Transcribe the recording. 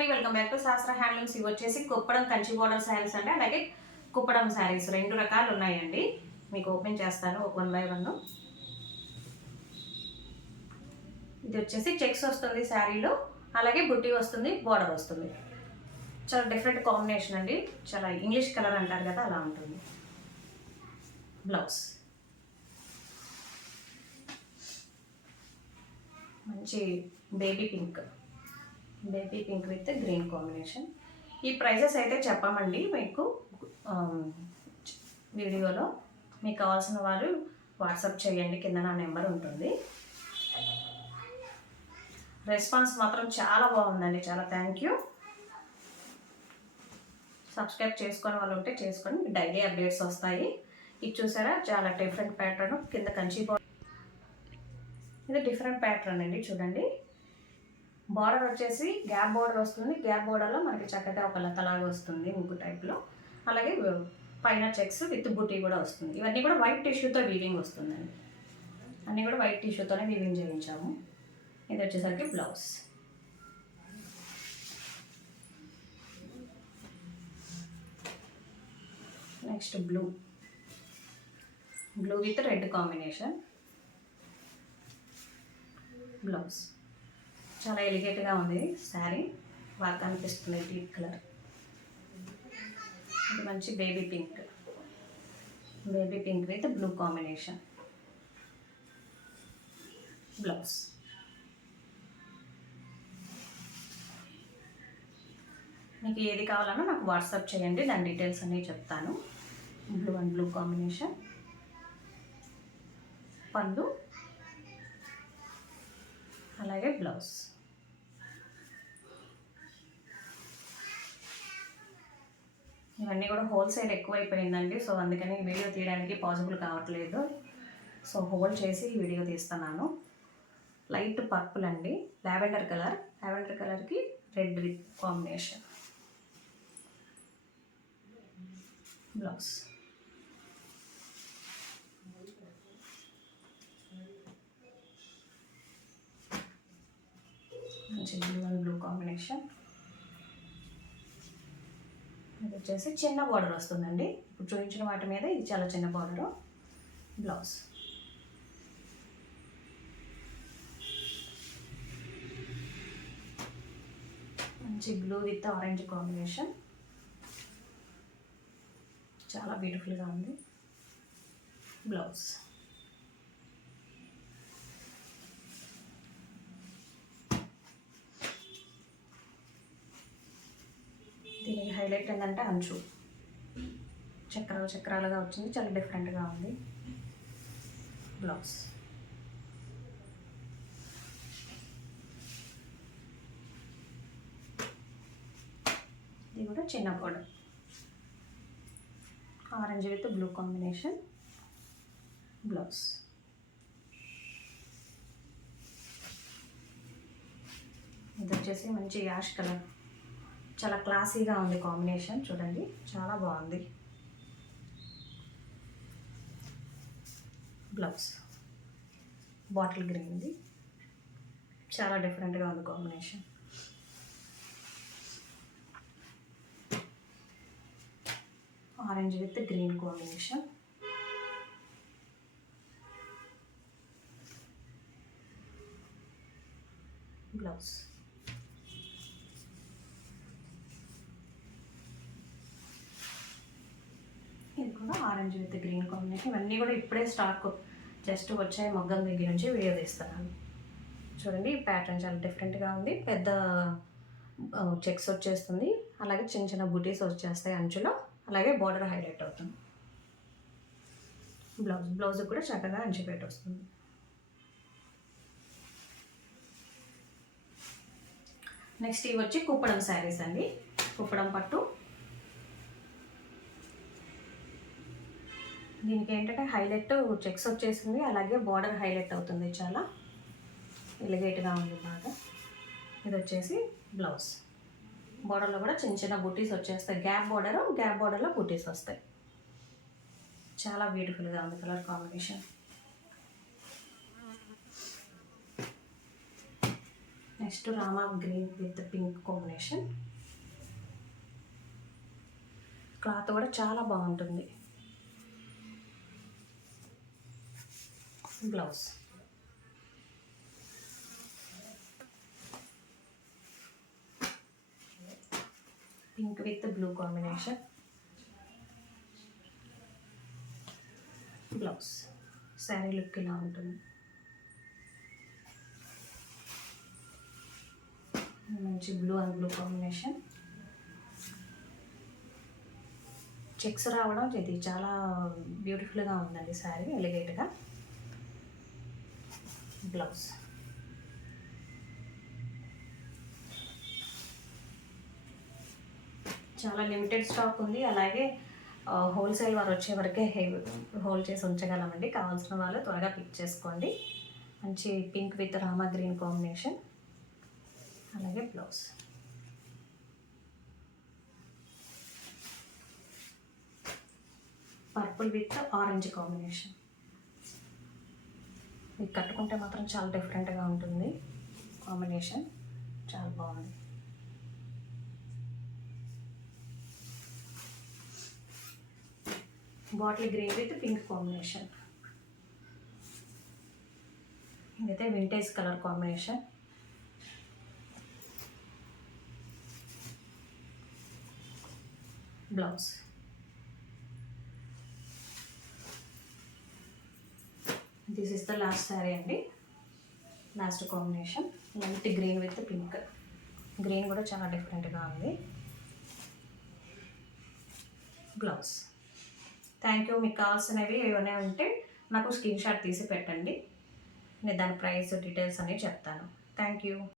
అండి, welcome back to శాస్త్ర handlooms. ఇవి వచ్చేసి కుప్పడం కంచి బోర్డర్ శారీస్ అండి, అలాగే కుప్పడం శారీస్ రెండు రకాలు ఉన్నాయండి. మీకు ఓపెన్ చేస్తాను వన్ బై వన్. ఇది వచ్చేసి చెక్స్ వస్తుంది శారీలో, అలాగే బుట్టి వస్తుంది, బోర్డర్ వస్తుంది. చాలా డిఫరెంట్ కాంబినేషన్ అండి, చాలా ఇంగ్లీష్ కలర్ అంటారు కదా అలా ఉంటుంది. బ్లౌజ్ మంచి baby pink with green combination. ఈ ప్రైజెస్ అయితే చెప్పామండి మీకు వీడియోలో. మీకు కావాల్సిన వారు వాట్సాప్ చేయండి, కింద నా నెంబర్ ఉంటుంది. రెస్పాన్స్ మాత్రం చాలా బాగుందండి, చాలా థ్యాంక్ యూ. సబ్స్క్రైబ్ చేసుకొని వాళ్ళు ఉంటే చేసుకొని, డైలీ అప్డేట్స్ వస్తాయి. ఇది చూసారా, చాలా డిఫరెంట్ ప్యాటర్న్. కింద కంచి బోర్డర్, ఇది డిఫరెంట్ ప్యాటర్న్ అండి. చూడండి, బార్డర్ వచ్చేసి గ్యాప్ బార్డర్ వస్తుంది. గ్యాప్ బార్డర్లో మనకి చక్కగా ఒక లతలాగా వస్తుంది ముగ్గు టైప్లో. అలాగే పైన చెక్స్ విత్ బుటీ కూడా వస్తుంది. ఇవన్నీ కూడా వైట్ టిష్యూతో వీవింగ్ వస్తుందండి. అన్నీ కూడా వైట్ టిష్యూతోనే వీవింగ్ చేయించాము. ఇది వచ్చేసరికి blouse. Next blue with red combination blouse. చాలా ఎలిగేట్గా ఉంది శారీ, బాగా కనిపిస్తుంది. డీప్ కలర్, ఇది మంచి baby pink with blue combination blouse. మీకు ఏది కావాలన్నా నాకు వాట్సాప్ చేయండి, దాని డీటెయిల్స్ అన్నీ చెప్తాను. బ్లూ అండ్ బ్లూ కాంబినేషన్ పళ్ళు, అలాగే బ్లౌజ్. ఇవన్నీ కూడా హోల్సేల్ ఎక్కువైపోయిందండి, సో అందుకని వీడియో తీయడానికి పాసిబుల్ కావట్లేదు. సో హోల్డ్ చేసి వీడియో తీస్తున్నాను. లైట్ పర్పుల్ అండి, లావెండర్ కలర్కి రెడ్ విత్ కాంబినేషన్ బ్లౌజ్. మంచి బ్లూ అండ్ బ్లూ కాంబినేషన్. ఇది వచ్చేసి చిన్న బార్డర్ వస్తుందండి. ఇప్పుడు చూపించిన వాటి మీద ఇది చాలా చిన్న బార్డరు. బ్లౌజ్ మంచి బ్లూ విత్ ఆరెంజ్ కాంబినేషన్, చాలా బ్యూటిఫుల్గా ఉంది. బ్లౌజ్ దీనికి హైలైట్ ఏంటంటే అంచు చక్రాలుగా వచ్చింది, చాలా డిఫరెంట్గా ఉంది. బ్లౌజ్ ఇది కూడా చిన్న border, orange with blue combination blouse. ఇది వచ్చేసి మంచి యాష్ కలర్, చాలా క్లాసీగా ఉంది కాంబినేషన్. చూడండి, చాలా బాగుంది. బ్లౌజ్ బాటిల్ గ్రీన్, ఇది చాలా డిఫరెంట్గా ఉంది combination. Orange with green combination blouse. ఇది కూడా ఆరెంజ్ విత్ గ్రీన్ కాంబినేషన్. ఇవన్నీ కూడా ఇప్పుడే స్టాక్ జస్ట్ వచ్చాయి, మొగ్గం దగ్గర నుంచి వీడియో తీస్తున్నాను. చూడండి, ఈ ప్యాటర్న్ చాలా డిఫరెంట్గా ఉంది. పెద్ద చెక్స్ వచ్చేస్తుంది, అలాగే చిన్న చిన్న బుటీస్ వచ్చేస్తాయి అంచులో, అలాగే బార్డర్ హైలైట్ అవుతుంది. బ్లౌజ్ కూడా చక్కగా అంచుపేట వస్తుంది. నెక్స్ట్ ఇవి వచ్చి కుప్పడం శారీస్ అండి, కుప్పడం పట్టు. దీనికి ఏంటంటే హైలైట్ చెక్స్ వచ్చేసింది, అలాగే బార్డర్ హైలైట్ అవుతుంది, చాలా ఎలిగేట్గా ఉంది బాగా. ఇది వచ్చేసి బ్లౌజ్. బార్డర్లో కూడా చిన్న చిన్న బుటీస్ వచ్చేస్తాయి. గ్యాప్ బార్డర్లో బుటీస్ వస్తాయి. చాలా బ్యూటిఫుల్గా ఉంది colour combination. Next Rama green with pink combination. Cloth కూడా చాలా బాగుంటుంది. Blouse pink with blue combination. Blouse sari look ఇలా ఉంటుంది. మంచి blue and blue combination. Checks రావడం ఇది చాలా బ్యూటిఫుల్గా ఉందండి శారీ, ఎలిగేట్గా. బ్లౌజ్ చాలా లిమిటెడ్ స్టాక్ ఉంది. అలాగే హోల్సేల్ వారు వచ్చే వరకే హోల్డ్ చేసి ఉంచగలమండి. కావాల్సిన వాళ్ళు త్వరగా పిక్ చేసుకోండి. మంచి pink with Rama green combination. అలాగే blouse purple with orange combination. ఇది కట్టుకుంటే మాత్రం చాలా డిఫరెంట్గా ఉంటుంది. కాంబినేషన్ చాలా బాగుంది. Bottle green with pink combination. ఇదైతే vintage colour combination. Blouse this is the last sari అండి. Last combination light green with pink. Green కూడా చాలా డిఫరెంట్గా ఉంది. బ్లౌజ్. Thank you. మీకు కావాల్సినవి ఏమైనా ఉంటే నాకు స్క్రీన్ షాట్ తీసి పెట్టండి. నేను దాని ప్రైస్ డీటెయిల్స్ అనేవి చెప్తాను. Thank you.